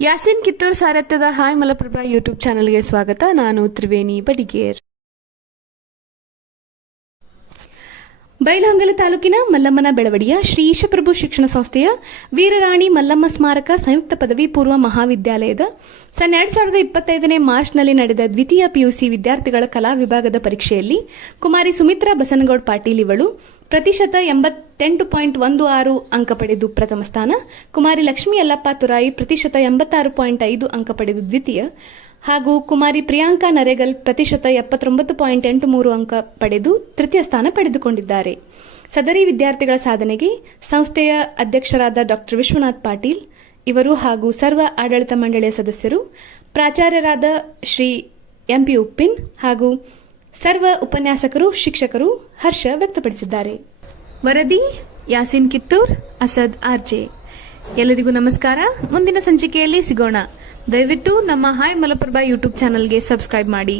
ಯಾಸಿನ್ ಕಿತ್ತೂರ್ ಸಾರಥ್ಯದ hi Malaprabha YouTube ಚಾನೆಲ್ಗೆ ಸ್ವಾಗತ. ನಾನು ತ್ರಿವೇಣಿ ಬಡಿಗೇರ್ ಬೈಲಹೊಂಗಲ ತಾಲೂಕಿನ ಮಲ್ಲಮ್ಮನ ಬೆಳವಡಿಯ ಶ್ರೀ ಈಶಪ್ರಭು ಶಿಕ್ಷಣ ಸಂಸ್ಥೆಯ ವೀರರಾಣಿ ಮಲ್ಲಮ್ಮ ಸ್ಮಾರಕ ಸಂಯುಕ್ತ ಪದವಿ ಪೂರ್ವ ಮಹಾವಿದ್ಯಾಲಯದ ಸನ್ ಎರಡ್ ಸಾವಿರದ ಇಪ್ಪತ್ತೈದನೇ ಮಾರ್ಚ್ನಲ್ಲಿ ನಡೆದ ದ್ವಿತೀಯ ಪಿಯುಸಿ ವಿದ್ಯಾರ್ಥಿಗಳ ಕಲಾ ವಿಭಾಗದ ಪರೀಕ್ಷೆಯಲ್ಲಿ ಕುಮಾರಿ ಸುಮಿತ್ರಾ ಬಸನಗೌಡ ಪಾಟೀಲ್ ಇವಳು ಪ್ರತಿಶತ ಎಂಬತ್ತೆಂಟು ಪಾಯಿಂಟ್ ಒಂದು ಆರು ಅಂಕ ಪಡೆದು ಪ್ರಥಮ ಸ್ಥಾನ. ಕುಮಾರಿ ಲಕ್ಷ್ಮೀ ಯಲ್ಲಪ್ಪ ತುರಾಯಿ ಪ್ರತಿಶತ ಎಂಬತ್ತಾರು ಪಾಯಿಂಟ್ ಐದು ಅಂಕ ಪಡೆದು ದ್ವಿತೀಯ. ಹಾಗೂ ಕುಮಾರಿ ಪ್ರಿಯಾಂಕಾ ನರೇಗಲ್ ಪ್ರತಿಶತ ಎಪ್ಪತ್ತೊಂಬತ್ತು ಪಾಯಿಂಟ್ ಎಂಟು ಮೂರು ಅಂಕ ಪಡೆದು ತೃತೀಯ ಸ್ಥಾನ ಪಡೆದುಕೊಂಡಿದ್ದಾರೆ. ಸದರಿ ವಿದ್ಯಾರ್ಥಿಗಳ ಸಾಧನೆಗೆ ಸಂಸ್ಥೆಯ ಅಧ್ಯಕ್ಷರಾದ ಡಾಕ್ಟರ್ ವಿಶ್ವನಾಥ್ ಪಾಟೀಲ್, ಇವರು ಹಾಗೂ ಸರ್ವ ಆಡಳಿತ ಮಂಡಳಿಯ ಸದಸ್ಯರು, ಪ್ರಾಚಾರ್ಯರಾದ ಶ್ರೀ ಎಂಪಿ ಉಪ್ಪಿನ್ ಹಾಗೂ ಸರ್ವ ಉಪನ್ಯಾಸಕರು, ಶಿಕ್ಷಕರು ಹರ್ಷ ವ್ಯಕ್ತಪಡಿಸಿದ್ದಾರೆ. ವರದಿ, ಯಾಸಿನ್ ಕಿತ್ತೂರ್, ಅಸದ್ ಆರ್ಜೆ. ಎಲ್ಲರಿಗೂ ನಮಸ್ಕಾರ. ಮುಂದಿನ ಸಂಚಿಕೆಯಲ್ಲಿ ಸಿಗೋಣ. ದಯವಿಟ್ಟು ನಮ್ಮ ಹಾಯ್ ಮಲಪ್ರಭಾ ಯೂಟ್ಯೂಬ್ ಚಾನೆಲ್ಗೆ ಸಬ್ಸ್ಕ್ರೈಬ್ ಮಾಡಿ.